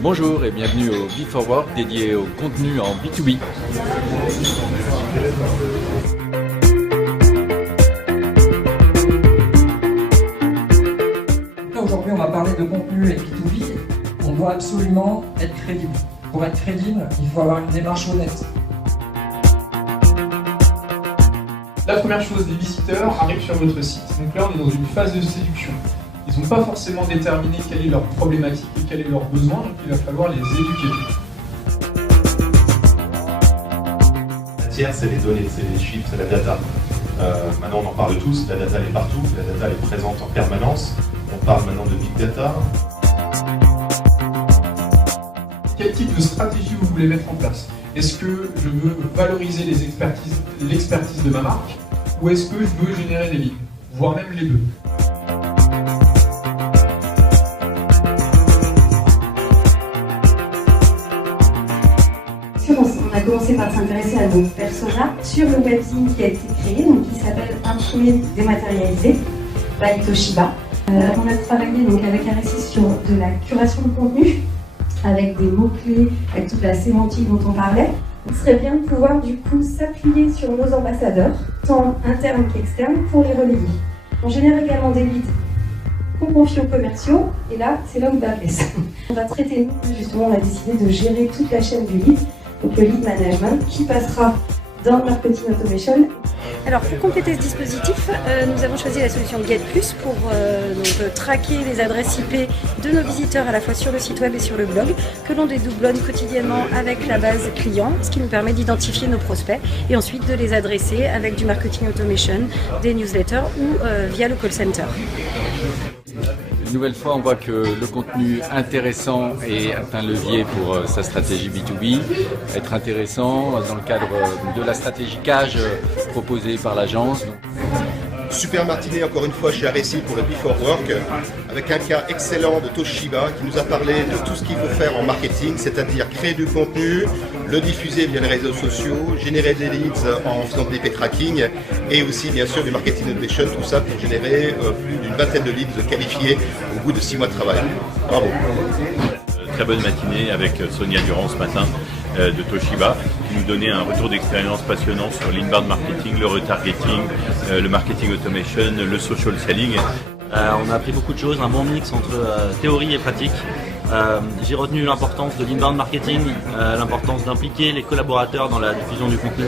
Bonjour et bienvenue au Before Work dédié au contenu en B2B. Aujourd'hui, on va parler de contenu et B2B. On doit absolument être crédible. Pour être crédible, il faut avoir une démarche honnête. La première chose, les visiteurs arrivent sur votre site. Donc là, on est dans une phase de séduction. Ils n'ont pas forcément déterminé quelle est leur problématique et quel est leur besoin, donc il va falloir les éduquer. La matière, c'est les données, c'est les chiffres, c'est la data. Maintenant, on en parle tous, la data elle est partout, la data elle est présente en permanence. On parle maintenant de big data. Quel type de stratégie vous voulez mettre en place? Est-ce que je veux valoriser l'expertise de ma marque, ou est-ce que je veux générer des leads, voire même les deux? On a commencé par s'intéresser à nos personas sur le webzine qui a été créé, donc qui s'appelle Imprimé dématérialisé by Toshiba. On a travaillé donc avec RSI sur de la curation de contenu, avec des mots-clés, avec toute la sémantique dont on parlait. Il serait bien de pouvoir du coup s'appuyer sur nos ambassadeurs, tant internes qu'externes, pour les relayer. On génère également des leads qu'on confie aux commerciaux, et là, c'est là où bas blesse. On va traiter, justement, on a décidé de gérer toute la chaîne du lead, donc le lead management, qui passera dans le marketing automation. Alors pour compléter ce dispositif, nous avons choisi la solution GetPlus pour traquer les adresses IP de nos visiteurs à la fois sur le site web et sur le blog, que l'on dédoublonne quotidiennement avec la base client, ce qui nous permet d'identifier nos prospects et ensuite de les adresser avec du marketing automation, des newsletters ou via le call center. Une nouvelle fois, on voit que le contenu intéressant est un levier pour sa stratégie B2B. Être intéressant dans le cadre de la stratégie CAGE proposée par l'agence. Super matinée encore une fois chez RSI pour le Before Work, avec un cas excellent de Toshiba qui nous a parlé de tout ce qu'il faut faire en marketing, c'est-à-dire créer du contenu, le diffuser via les réseaux sociaux, générer des leads en faisant de l'IP tracking et aussi bien sûr du marketing automation, tout ça pour générer plus d'une vingtaine de leads qualifiés au bout de 6 mois de travail. Bravo. Très bonne matinée avec Sonia Durand ce matin de Toshiba qui nous donnait un retour d'expérience passionnant sur l'inbound marketing, le retargeting, le marketing automation, le social selling. On a appris beaucoup de choses, un bon mix entre théorie et pratique. J'ai retenu l'importance de l'inbound marketing, l'importance d'impliquer les collaborateurs dans la diffusion du contenu.